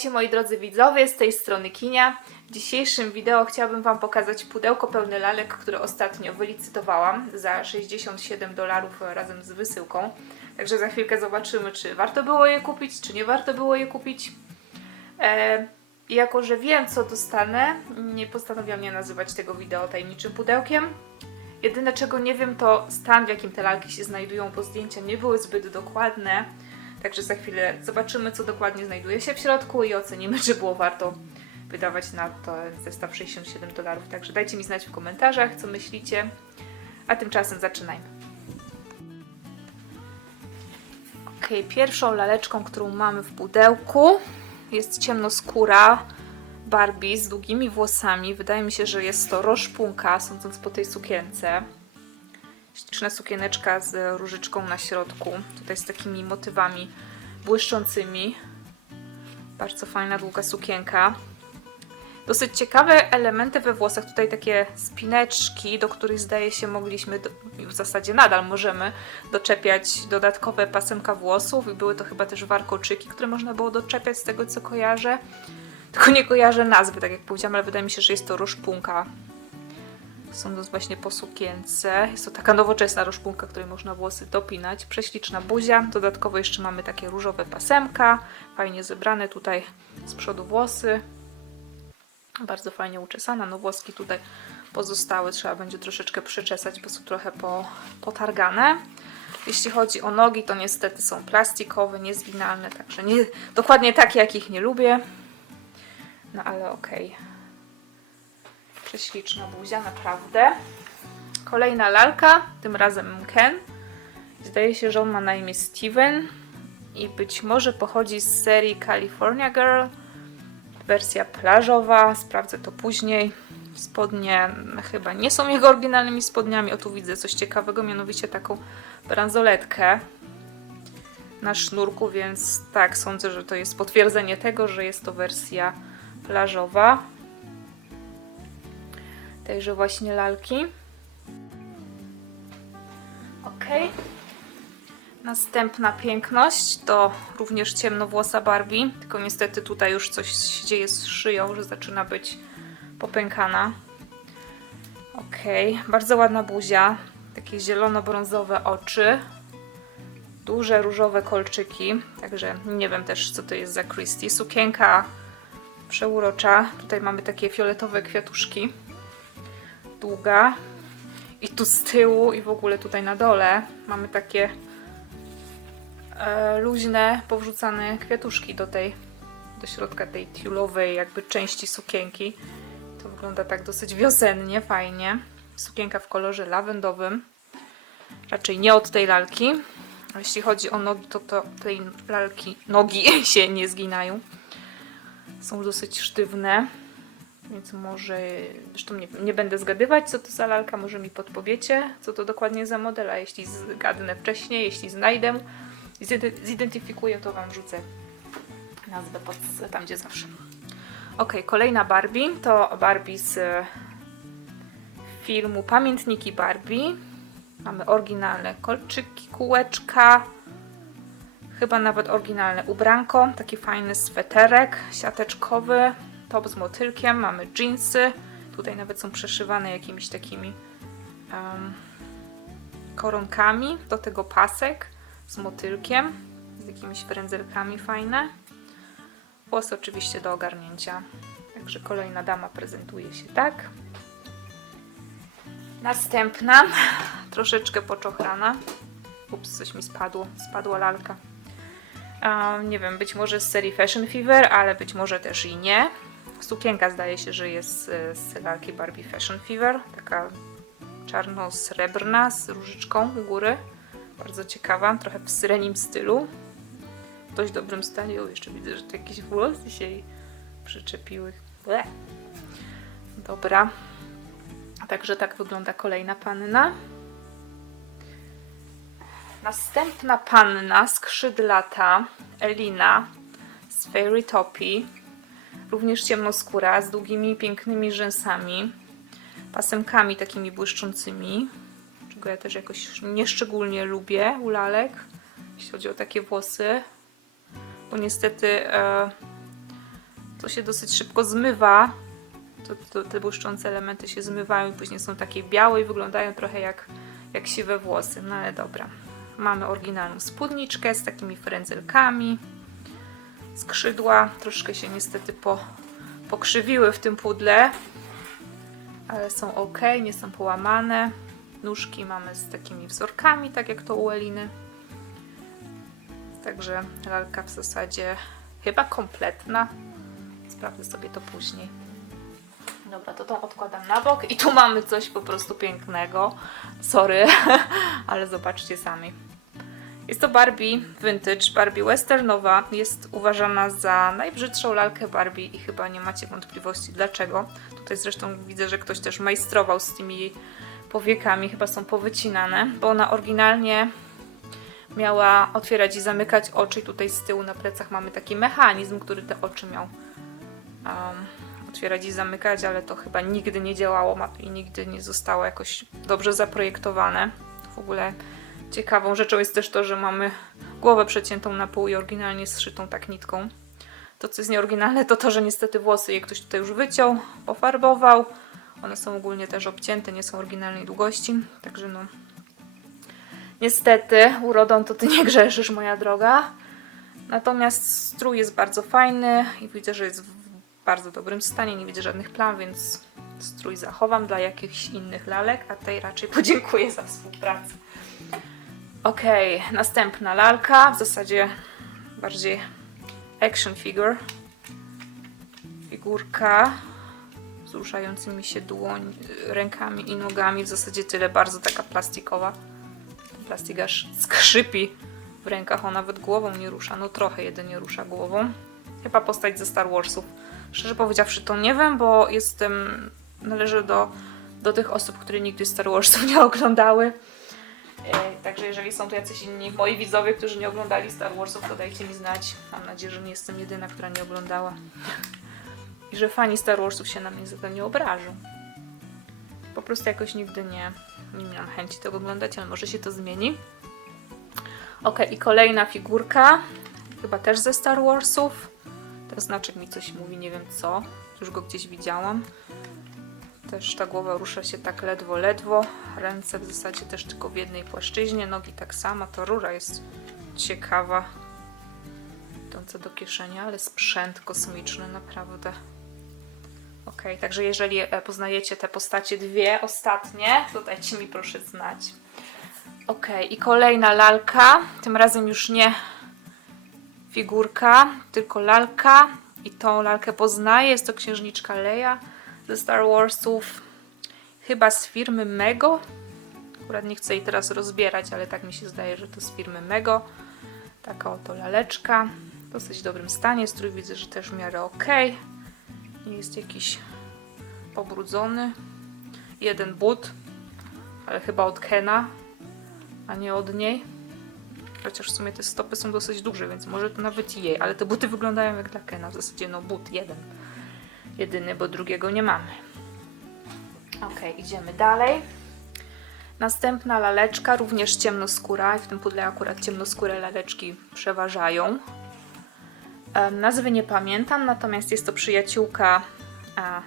Witajcie moi drodzy widzowie, z tej strony Kinia. W dzisiejszym wideo chciałabym Wam pokazać pudełko pełne lalek, które ostatnio wylicytowałam za 67 dolarów razem z wysyłką. Także za chwilkę zobaczymy, czy warto było je kupić, czy nie warto było je kupić. E, jako, że wiem co dostanę, nie postanowiłam nie nazywać tego wideo tajemniczym pudełkiem. Jedyne czego nie wiem to stan w jakim te lalki się znajdują, bo zdjęcia nie były zbyt dokładne. Także za chwilę zobaczymy, co dokładnie znajduje się w środku i ocenimy, czy było warto wydawać na to zestaw 67 dolarów. Także dajcie mi znać w komentarzach, co myślicie. A tymczasem zaczynajmy. Ok, pierwszą laleczką, którą mamy w pudełku jest ciemnoskóra Barbie z długimi włosami. Wydaje mi się, że jest to roszpunka, sądząc po tej sukience. Śliczna sukieneczka z różyczką na środku. Tutaj z takimi motywami błyszczącymi. Bardzo fajna, długa sukienka. Dosyć ciekawe elementy we włosach. Tutaj takie spineczki, do których zdaje się mogliśmy, w zasadzie nadal możemy doczepiać dodatkowe pasemka włosów. I były to chyba też warkoczyki, które można było doczepiać z tego co kojarzę. Tylko nie kojarzę nazwy, tak jak powiedziałam, ale wydaje mi się, że jest to roszpunka sądząc właśnie po sukience. Jest to taka nowoczesna roszpunka, której można włosy dopinać. Prześliczna buzia. Dodatkowo jeszcze mamy takie różowe pasemka. Fajnie zebrane tutaj z przodu włosy. Bardzo fajnie uczesana. No włoski tutaj pozostały. Trzeba będzie troszeczkę przyczesać, bo są trochę po, potargane. Jeśli chodzi o nogi, to niestety są plastikowe, niezginalne, także nie, dokładnie takie, jakich nie lubię. No ale okej. Okay. Prześliczna buzia, naprawdę. Kolejna lalka, tym razem Ken. Zdaje się, że on ma na imię Steven i być może pochodzi z serii California Girl. Wersja plażowa, sprawdzę to później. Spodnie chyba nie są jego oryginalnymi spodniami. O tu widzę coś ciekawego, mianowicie taką bransoletkę na sznurku, więc tak, sądzę, że to jest potwierdzenie tego, że jest to wersja plażowa tejże właśnie lalki. Ok. Następna piękność to również ciemnowłosa Barbie, tylko niestety tutaj już coś się dzieje z szyją, że zaczyna być popękana. Ok, bardzo ładna buzia, takie zielono-brązowe oczy, duże różowe kolczyki, także nie wiem też co to jest za Christie. Sukienka przeurocza, tutaj mamy takie fioletowe kwiatuszki długa. I tu z tyłu i w ogóle tutaj na dole mamy takie e, luźne, powrzucane kwiatuszki do tej, do środka tej tiulowej jakby części sukienki. To wygląda tak dosyć wiosennie, fajnie. Sukienka w kolorze lawendowym. Raczej nie od tej lalki. Jeśli chodzi o nogi, to, to tej lalki nogi się nie zginają. Są dosyć sztywne. Więc może, zresztą nie, nie będę zgadywać, co to za lalka, może mi podpowiecie, co to dokładnie za model, a jeśli zgadnę wcześniej, jeśli znajdę, zidentyfikuję, to Wam rzucę nazwę pod, tam, gdzie zawsze. Ok, kolejna Barbie, to Barbie z filmu Pamiętniki Barbie. Mamy oryginalne kolczyki, kółeczka, chyba nawet oryginalne ubranko, taki fajny sweterek siateczkowy, top z motylkiem, mamy jeansy, tutaj nawet są przeszywane jakimiś takimi um, koronkami, do tego pasek z motylkiem, z jakimiś frędzelkami fajne. Włosy oczywiście do ogarnięcia, także kolejna dama prezentuje się tak. Następna, troszeczkę poczochrana. Ups, coś mi spadło, spadła lalka. Um, nie wiem, być może z serii Fashion Fever, ale być może też i nie. Sukienka zdaje się, że jest z lalki Barbie Fashion Fever. Taka czarno-srebrna z różyczką u góry. Bardzo ciekawa, trochę w syrenim stylu. W dość dobrym stanie. O, jeszcze widzę, że tu jakieś włosy się jej przyczepiły. Ble. Dobra. Także tak wygląda kolejna panna. Następna panna, skrzydlata, Elina z Fairy Topii Również ciemnoskóra z długimi, pięknymi rzęsami, pasemkami takimi błyszczącymi, czego ja też jakoś nieszczególnie lubię u lalek, jeśli chodzi o takie włosy, bo niestety e, To się dosyć szybko zmywa. To, to, te błyszczące elementy się zmywają i później są takie białe i wyglądają trochę jak, jak siwe włosy. No ale dobra. Mamy oryginalną spódniczkę z takimi frędzelkami. Skrzydła troszkę się niestety po, pokrzywiły w tym pudle, ale są ok, nie są połamane. Nóżki mamy z takimi wzorkami, tak jak to u Eliny. Także lalka w zasadzie chyba kompletna. Sprawdzę sobie to później. Dobra, to tą odkładam na bok i tu mamy coś po prostu pięknego. Sorry, ale zobaczcie sami. Jest to Barbie Vintage, Barbie Westernowa. Jest uważana za najbrzydszą lalkę Barbie i chyba nie macie wątpliwości dlaczego. Tutaj zresztą widzę, że ktoś też majstrował z tymi powiekami, chyba są powycinane, bo ona oryginalnie miała otwierać i zamykać oczy tutaj z tyłu na plecach mamy taki mechanizm, który te oczy miał um, otwierać i zamykać, ale to chyba nigdy nie działało i nigdy nie zostało jakoś dobrze zaprojektowane. W ogóle ciekawą rzeczą jest też to, że mamy głowę przeciętą na pół i oryginalnie zszytą tak nitką. To, co jest nieoryginalne, to to, że niestety włosy je ktoś tutaj już wyciął, pofarbował. One są ogólnie też obcięte, nie są oryginalnej długości, także no. Niestety, urodą to ty nie grzeszysz, moja droga. Natomiast strój jest bardzo fajny i widzę, że jest w bardzo dobrym stanie. Nie widzę żadnych plam, więc strój zachowam dla jakichś innych lalek, a tej raczej podziękuję za współpracę. Okej, następna lalka, w zasadzie bardziej action figure. Figurka z ruszającymi się dłoń, rękami i nogami. W zasadzie tyle, bardzo taka plastikowa. Plastik aż skrzypi w rękach, on nawet głową nie rusza. No trochę jedynie rusza głową. Chyba postać ze Star Warsów. Szczerze powiedziawszy to nie wiem, bo jestem, należę do, do tych osób, które nigdy Star Warsów nie oglądały. E, Także jeżeli są tu jacyś inni moi widzowie, którzy nie oglądali Star Warsów, to dajcie mi znać. Mam nadzieję, że nie jestem jedyna, która nie oglądała. I że fani Star Warsów się na mnie za to nie obrażą. Po prostu jakoś nigdy nie, nie miałam chęci tego oglądać, ale może się to zmieni. Ok, i kolejna figurka. Chyba też ze Star Warsów. Ten znaczek mi coś mówi, nie wiem co. Już go gdzieś widziałam. Też ta głowa rusza się tak ledwo, ledwo. Ręce w zasadzie też tylko w jednej płaszczyźnie, nogi tak samo. Ta rura jest ciekawa. Idąca do kieszeni, ale sprzęt kosmiczny naprawdę. Ok, także jeżeli e, poznajecie te postacie dwie ostatnie, to dajcie mi proszę znać. Ok, i kolejna lalka. Tym razem już nie figurka, tylko lalka. I tą lalkę poznaję. Jest to księżniczka Leia Star Warsów. Chyba z firmy Mego. Akurat nie chcę jej teraz rozbierać, ale tak mi się zdaje, że to z firmy Mego. Taka oto laleczka. W dosyć dobrym stanie. Strój widzę, że też w miarę ok. Nie jest jakiś pobrudzony. Jeden but, ale chyba od Kena, a nie od niej. Chociaż w sumie te stopy są dosyć duże, więc może to nawet jej, ale te buty wyglądają jak dla Kena. W zasadzie no but jeden. Jedyny, bo drugiego nie mamy. Ok, idziemy dalej. Następna laleczka, również ciemnoskóra. W tym pudle akurat ciemnoskóre laleczki przeważają. Nazwy nie pamiętam, natomiast jest to przyjaciółka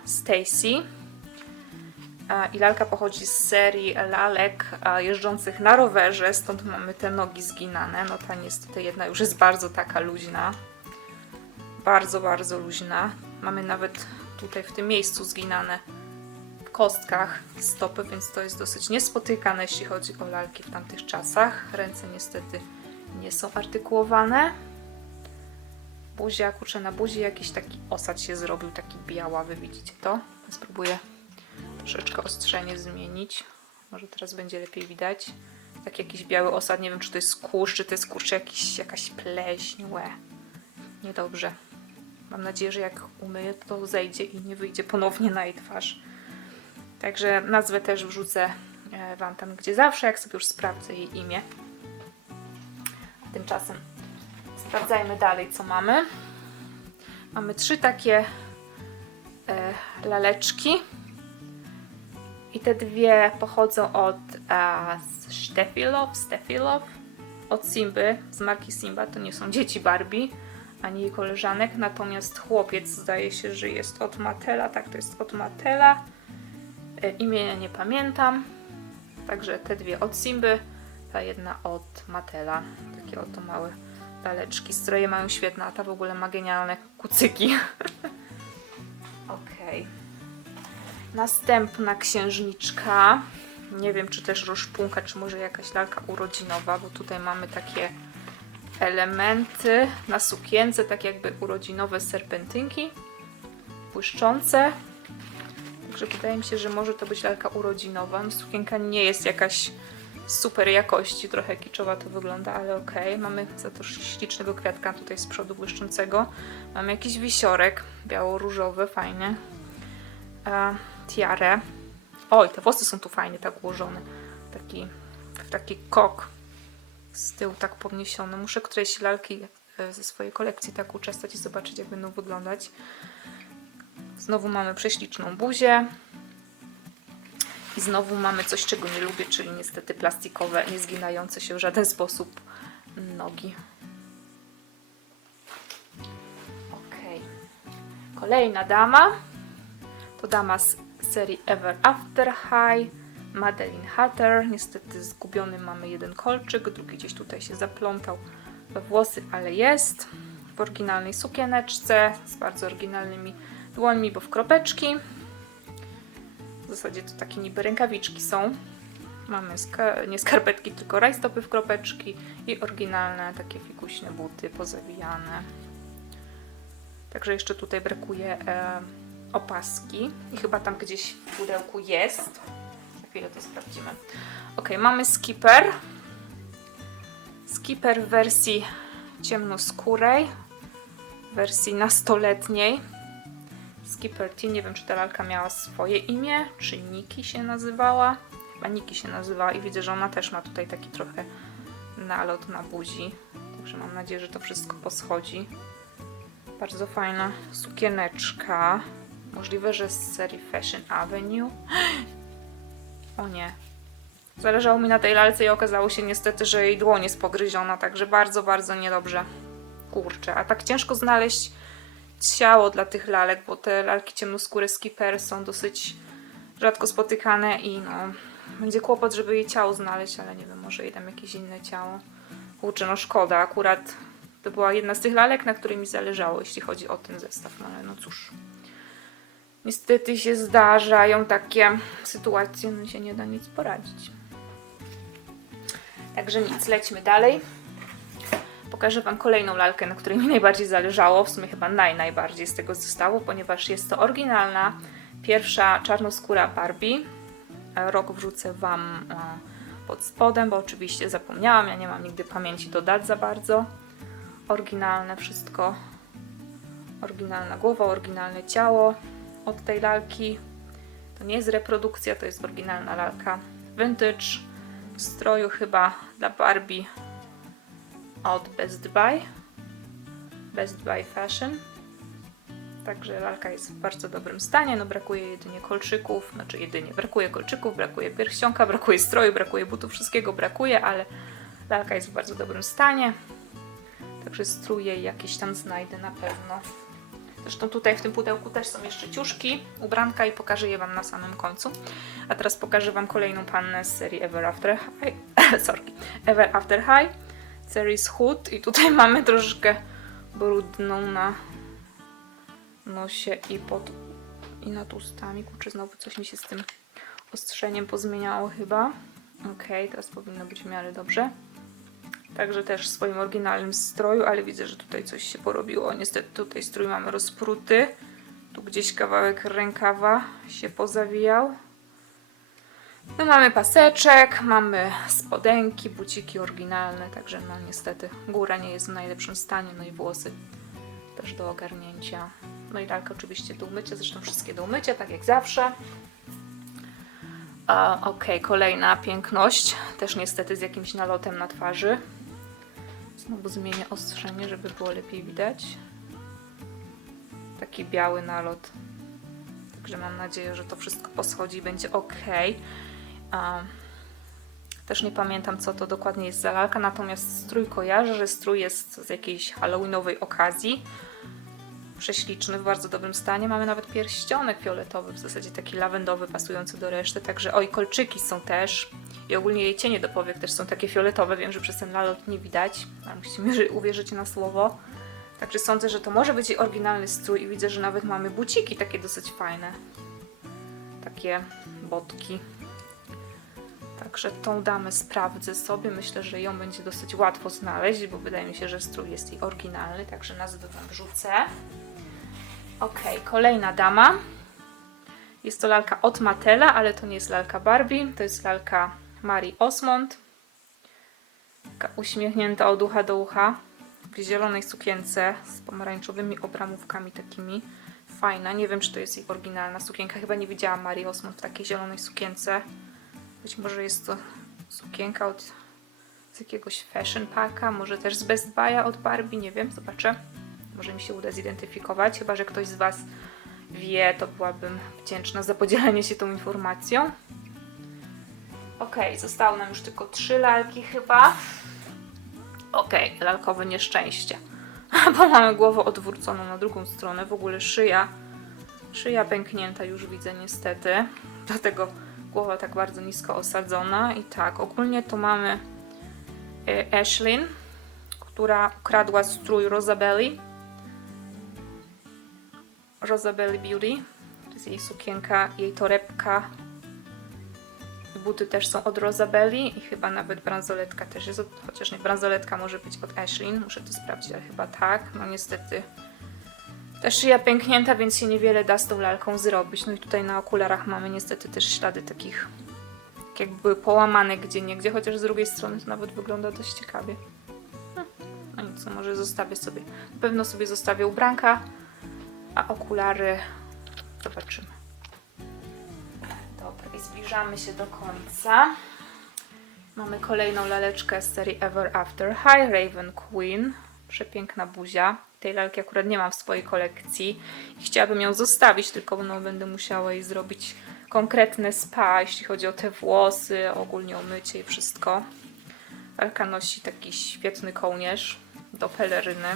Stacy. I lalka pochodzi z serii lalek jeżdżących na rowerze, stąd mamy te nogi zginane. No ta niestety jedna już jest bardzo taka luźna. Bardzo, bardzo luźna. Mamy nawet tutaj w tym miejscu zginane w kostkach stopy, więc to jest dosyć niespotykane, jeśli chodzi o lalki w tamtych czasach. Ręce niestety nie są artykułowane. Buzia, kurczę, na buzi jakiś taki osad się zrobił, taki białawy, widzicie to? Spróbuję troszeczkę ostrzenie zmienić. Może teraz będzie lepiej widać. Tak jakiś biały osad, nie wiem czy to jest kurz, czy to jest kurczę jakiś, jakaś pleśń, łe. Niedobrze. Mam nadzieję, że jak umyję, to zejdzie i nie wyjdzie ponownie na jej twarz. Także nazwę też wrzucę e, Wam tam, gdzie zawsze, jak sobie już sprawdzę jej imię. Tymczasem sprawdzajmy dalej, co mamy. Mamy trzy takie e, laleczki. I te dwie pochodzą od e, Stefilow, Stefilow, od Simby, z marki Simba. To nie są dzieci Barbie, ani jej koleżanek, natomiast chłopiec zdaje się, że jest od Matela, tak, to jest od Matela. E, Imienia nie pamiętam, także te dwie od Simby, ta jedna od Matela. Takie oto małe laleczki. Stroje mają świetne, a ta w ogóle ma genialne kucyki. Okej. Następna księżniczka. Nie wiem, czy też roszpunka, czy może jakaś lalka urodzinowa, bo tutaj mamy takie elementy na sukience, tak jakby urodzinowe serpentynki błyszczące. Także wydaje mi się, że może to być lalka urodzinowa. No, sukienka nie jest jakaś super jakości, trochę kiczowa to wygląda, ale okej. Mamy za to ślicznego kwiatka tutaj z przodu błyszczącego. Mamy jakiś wisiorek biało-różowy, fajny. E, tiarę. Oj, te włosy są tu fajnie tak ułożone. Taki, w taki kok z tyłu tak podniesiony. Muszę któreś lalki e, ze swojej kolekcji tak uczestać i zobaczyć, jak będą wyglądać. Znowu mamy prześliczną buzię. I znowu mamy coś, czego nie lubię, czyli niestety plastikowe, niezginające się w żaden sposób nogi. Okej. Kolejna dama. To dama z serii Ever After High. Madeline Hatter. Niestety zgubiony mamy jeden kolczyk, drugi gdzieś tutaj się zaplątał we włosy, ale jest. W oryginalnej sukieneczce z bardzo oryginalnymi dłońmi, bo w kropeczki. W zasadzie to takie niby rękawiczki są. Mamy ska- nie skarpetki, tylko rajstopy w kropeczki i oryginalne takie fikuśne buty pozawijane. Także jeszcze tutaj brakuje e, opaski i chyba tam gdzieś w pudełku jest. Chwilę to sprawdzimy. Ok, mamy skipper. Skipper w wersji ciemnoskórej, w wersji nastoletniej. Skipper T, nie wiem czy ta lalka miała swoje imię, czy Niki się nazywała. Chyba Niki się nazywała i widzę, że ona też ma tutaj taki trochę nalot na buzi. Także mam nadzieję, że to wszystko poschodzi. Bardzo fajna sukieneczka. Możliwe, że z serii Fashion Avenue. O nie. Zależało mi na tej lalce i okazało się niestety, że jej dłoń jest pogryziona, także bardzo, bardzo niedobrze. Kurczę, a tak ciężko znaleźć ciało dla tych lalek, bo te lalki ciemnoskóre skipper są dosyć rzadko spotykane i no, będzie kłopot, żeby jej ciało znaleźć, ale nie wiem, może jej tam jakieś inne ciało. Kurczę, no szkoda, akurat to była jedna z tych lalek, na której mi zależało, jeśli chodzi o ten zestaw, no ale no cóż. Niestety się zdarzają takie sytuacje, no się nie da nic poradzić. Także nic, lećmy dalej. Pokażę Wam kolejną lalkę, na której mi najbardziej zależało, w sumie chyba naj, najbardziej z tego zestawu, ponieważ jest to oryginalna, pierwsza czarnoskóra Barbie. Rok wrzucę Wam e, pod spodem, bo oczywiście zapomniałam, ja nie mam nigdy pamięci do dat za bardzo. Oryginalne wszystko. Oryginalna głowa, oryginalne ciało od tej lalki. To nie jest reprodukcja, to jest oryginalna lalka vintage w stroju chyba dla Barbie od Best Buy. Best Buy Fashion. Także lalka jest w bardzo dobrym stanie. No brakuje jedynie kolczyków, znaczy jedynie brakuje kolczyków, brakuje pierścionka, brakuje stroju, brakuje butów, wszystkiego brakuje, ale lalka jest w bardzo dobrym stanie. Także strój jej jakiś tam znajdę na pewno. Zresztą tutaj w tym pudełku też są jeszcze ciuszki, ubranka i pokażę je Wam na samym końcu. A teraz pokażę Wam kolejną pannę z serii Ever After High. Sorry. Ever After High. Series Hood. I tutaj mamy troszeczkę brudną na nosie i pod i nad ustami. Kurczę, znowu coś mi się z tym ostrzeniem pozmieniało chyba. Ok, teraz powinno być w miarę dobrze. Także też w swoim oryginalnym stroju, ale widzę, że tutaj coś się porobiło. Niestety tutaj strój mamy rozpruty. Tu gdzieś kawałek rękawa się pozawijał. No mamy paseczek, mamy spodenki, buciki oryginalne, także no niestety góra nie jest w najlepszym stanie, no i włosy też do ogarnięcia. No i lalka oczywiście do umycia, zresztą wszystkie do umycia, tak jak zawsze. A, ok, kolejna piękność, też niestety z jakimś nalotem na twarzy. Znowu zmienię ostrzenie, żeby było lepiej widać. Taki biały nalot. Także mam nadzieję, że to wszystko poschodzi i będzie ok. Też nie pamiętam, co to dokładnie jest za lalka, natomiast strój kojarzę, że strój jest z jakiejś halloweenowej okazji. Prześliczny, w bardzo dobrym stanie. Mamy nawet pierścionek fioletowy, w zasadzie taki lawendowy, pasujący do reszty. Także, oj, kolczyki są też. I ogólnie jej cienie do powiek też są takie fioletowe. Wiem, że przez ten lalot nie widać, ale musicie uwierzyć na słowo. Także sądzę, że to może być jej oryginalny strój i widzę, że nawet mamy buciki takie dosyć fajne. Takie botki. Także tą damę sprawdzę sobie. Myślę, że ją będzie dosyć łatwo znaleźć, bo wydaje mi się, że strój jest jej oryginalny, także nazwę Wam wrzucę. Ok, kolejna dama. Jest to lalka od Matela, ale to nie jest lalka Barbie, to jest lalka Marii Osmond. Taka uśmiechnięta od ucha do ucha w zielonej sukience z pomarańczowymi obramówkami takimi. Fajna. Nie wiem, czy to jest jej oryginalna sukienka. Chyba nie widziałam Marii Osmond w takiej zielonej sukience. Być może jest to sukienka od z jakiegoś fashion packa, może też z Best Buy'a od Barbie, nie wiem, zobaczę. Może mi się uda zidentyfikować, chyba że ktoś z Was wie, to byłabym wdzięczna za podzielenie się tą informacją. Ok, zostały nam już tylko trzy lalki chyba. Ok, lalkowe nieszczęście. Bo mamy głowę odwróconą na drugą stronę, w ogóle szyja. Szyja pęknięta już widzę niestety. Dlatego głowa tak bardzo nisko osadzona. I tak, ogólnie to mamy y, Ashlyn, która ukradła strój Rosabelli. Rosabelli Beauty. To jest jej sukienka, jej torebka. Buty też są od Rosabelli i chyba nawet bransoletka też jest od, chociaż nie, bransoletka może być od Ashlyn, muszę to sprawdzić, ale chyba tak. No niestety ta szyja pęknięta, więc się niewiele da z tą lalką zrobić. No i tutaj na okularach mamy niestety też ślady takich, tak jakby połamane gdzie niegdzie, chociaż z drugiej strony to nawet wygląda dość ciekawie. No, no nic, no może zostawię sobie, na pewno sobie zostawię ubranka, a okulary zobaczymy. Dobra, i zbliżamy się do końca. Mamy kolejną laleczkę z serii Ever After. Hi Raven Queen. Przepiękna buzia. Tej lalki akurat nie mam w swojej kolekcji. Chciałabym ją zostawić, tylko no, będę musiała jej zrobić konkretne spa, jeśli chodzi o te włosy, ogólnie o mycie i wszystko. Lalka nosi taki świetny kołnierz do peleryny.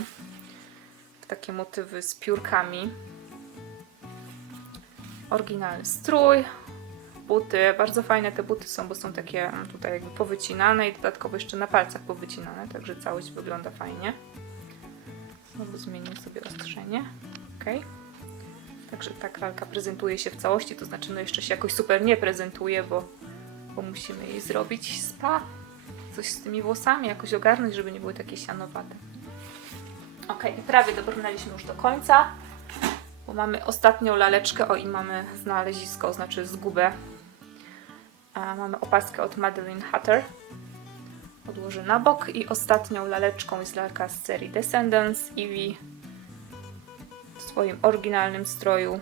Takie motywy z piórkami. Oryginalny strój, buty. Bardzo fajne te buty są, bo są takie mm, tutaj jakby powycinane i dodatkowo jeszcze na palcach powycinane, także całość wygląda fajnie. Znowu zmienię sobie ostrzenie. Ok. Także ta lalka prezentuje się w całości, to znaczy no jeszcze się jakoś super nie prezentuje, bo, bo musimy jej zrobić spa. Coś z tymi włosami jakoś ogarnąć, żeby nie były takie sianowate. Ok, i prawie dobrnęliśmy już do końca, bo mamy ostatnią laleczkę, o i mamy znalezisko, znaczy zgubę. A mamy opaskę od Madeline Hatter. Odłożę na bok i ostatnią laleczką jest lalka z serii Descendants Eevee w swoim oryginalnym stroju.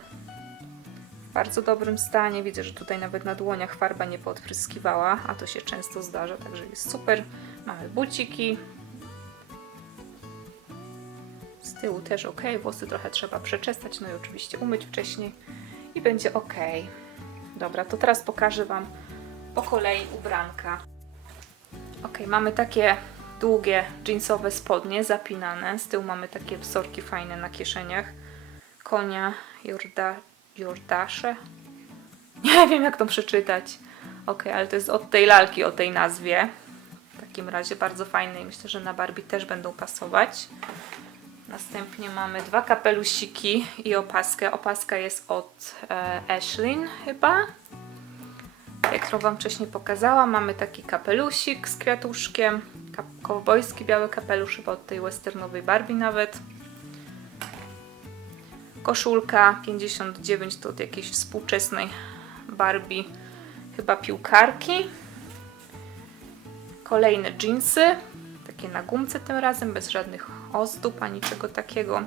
W bardzo dobrym stanie. Widzę, że tutaj nawet na dłoniach farba nie poodpryskiwała, a to się często zdarza, także jest super. Mamy buciki. Z tyłu też ok. Włosy trochę trzeba przeczesać, no i oczywiście umyć wcześniej i będzie ok. Dobra, to teraz pokażę Wam po kolei ubranka. Ok, mamy takie długie jeansowe spodnie zapinane. Z tyłu mamy takie wzorki fajne na kieszeniach. Konia Jorda, Jordasze. Nie wiem jak to przeczytać. Ok, ale to jest od tej lalki, o tej nazwie. W takim razie bardzo fajne i myślę, że na Barbie też będą pasować. Następnie mamy dwa kapelusiki i opaskę. Opaska jest od e, Ashlyn chyba. Jak to Wam wcześniej pokazałam, mamy taki kapelusik z kwiatuszkiem, kowbojski biały kapelusz, chyba od tej westernowej Barbie nawet. Koszulka 59 to od jakiejś współczesnej Barbie, chyba piłkarki. Kolejne jeansy, takie na gumce tym razem, bez żadnych ozdób ani czego takiego.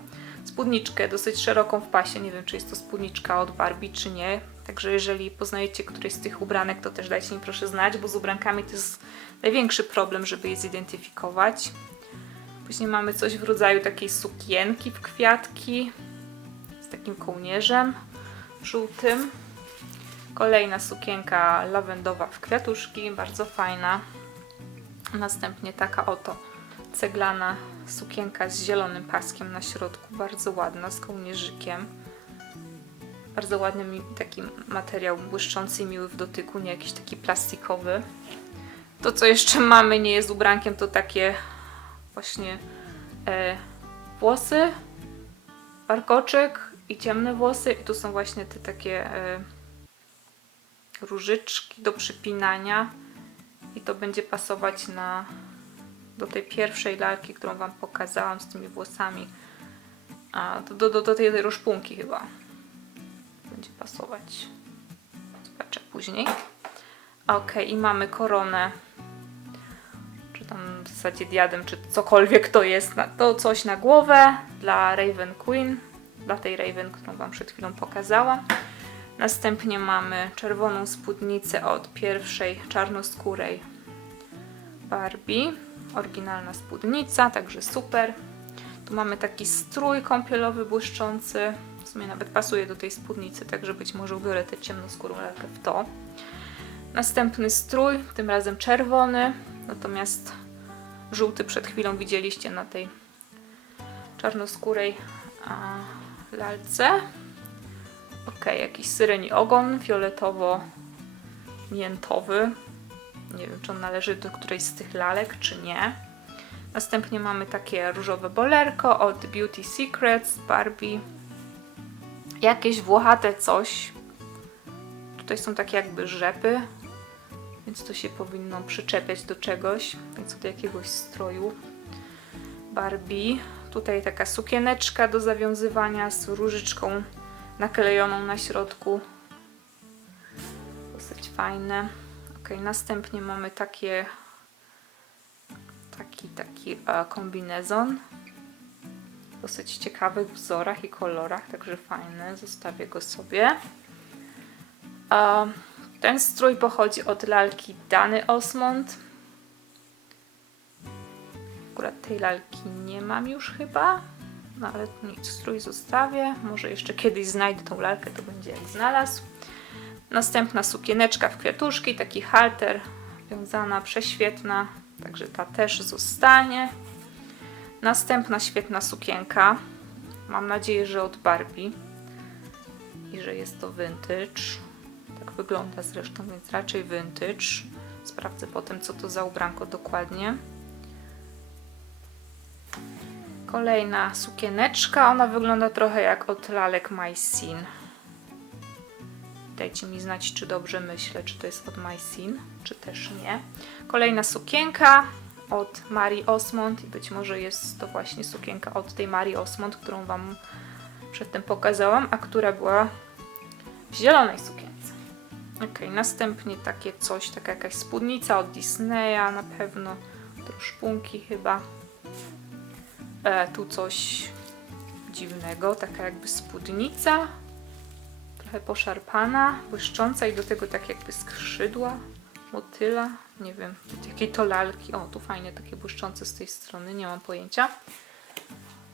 Spódniczkę dosyć szeroką w pasie, nie wiem czy jest to spódniczka od Barbie czy nie. Także jeżeli poznajecie któreś z tych ubranek, to też dajcie mi proszę znać, bo z ubrankami to jest największy problem, żeby je zidentyfikować. Później mamy coś w rodzaju takiej sukienki w kwiatki z takim kołnierzem żółtym. Kolejna sukienka lawendowa w kwiatuszki, bardzo fajna. Następnie taka oto ceglana sukienka z zielonym paskiem na środku, bardzo ładna, z kołnierzykiem. Bardzo ładny taki materiał błyszczący i miły w dotyku, nie jakiś taki plastikowy. To co jeszcze mamy nie jest ubrankiem, to takie właśnie e, włosy, warkoczyk i ciemne włosy i tu są właśnie te takie e, różyczki do przypinania i to będzie pasować na do tej pierwszej lalki, którą Wam pokazałam z tymi włosami. A do, do, do, do tej różpunki chyba będzie pasować. Zobaczę później. Ok, i mamy koronę. Czy tam w zasadzie diadem, czy cokolwiek to jest. To coś na głowę dla Raven Queen. Dla tej Raven, którą Wam przed chwilą pokazałam. Następnie mamy czerwoną spódnicę od pierwszej czarnoskórej Barbie. Oryginalna spódnica, także super. Tu mamy taki strój kąpielowy błyszczący. W sumie nawet pasuje do tej spódnicy, także być może ubiorę tę ciemnoskórą lalkę w to. Następny strój, tym razem czerwony, natomiast żółty przed chwilą widzieliście na tej czarnoskórej a, lalce. Ok, jakiś syreni ogon, fioletowo-miętowy. Nie wiem, czy on należy do którejś z tych lalek, czy nie. Następnie mamy takie różowe bolerko od Beauty Secrets Barbie. Jakieś włochate coś. Tutaj są takie jakby rzepy, więc to się powinno przyczepiać do czegoś, więc do jakiegoś stroju Barbie. Tutaj taka sukieneczka do zawiązywania z różyczką naklejoną na środku. Dosyć fajne. Następnie mamy takie taki, taki e, kombinezon w dosyć ciekawych wzorach i kolorach, także fajny, zostawię go sobie. E, ten strój pochodzi od lalki Dany Osmond. Akurat tej lalki nie mam już chyba, no ale nic, strój zostawię. Może jeszcze kiedyś znajdę tą lalkę, to będzie jak znalazł. Następna sukieneczka w kwiatuszki, taki halter, wiązana, prześwietna, także ta też zostanie. Następna świetna sukienka, mam nadzieję, że od Barbie i że jest to vintage. Tak wygląda zresztą, więc raczej vintage. Sprawdzę potem, co to za ubranko dokładnie. Kolejna sukieneczka, ona wygląda trochę jak od lalek My Scene. Dajcie mi znać, czy dobrze myślę, czy to jest od My Scene, czy też nie. Kolejna sukienka od Marii Osmond i być może jest to właśnie sukienka od tej Marii Osmond, którą Wam przedtem pokazałam, a która była w zielonej sukience. Ok, następnie takie coś, taka jakaś spódnica od Disneya na pewno, to szpunki chyba. E, tu coś dziwnego, taka jakby spódnica, trochę poszarpana, błyszcząca i do tego tak jakby skrzydła motyla, nie wiem, jakiej to lalki. O, tu fajnie takie błyszczące z tej strony, nie mam pojęcia.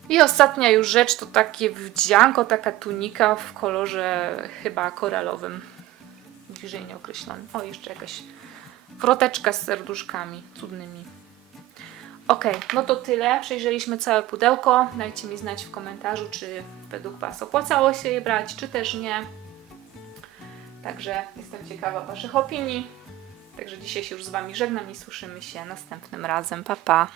I ostatnia już rzecz to takie wdzianko, taka tunika w kolorze chyba koralowym, bliżej nieokreślonym. O, jeszcze jakaś froteczka z serduszkami cudnymi. Ok, no to tyle. Przejrzeliśmy całe pudełko. Dajcie mi znać w komentarzu, czy według Was opłacało się je brać, czy też nie. Także jestem ciekawa Waszych opinii. Także dzisiaj się już z Wami żegnam i słyszymy się następnym razem. Pa, pa!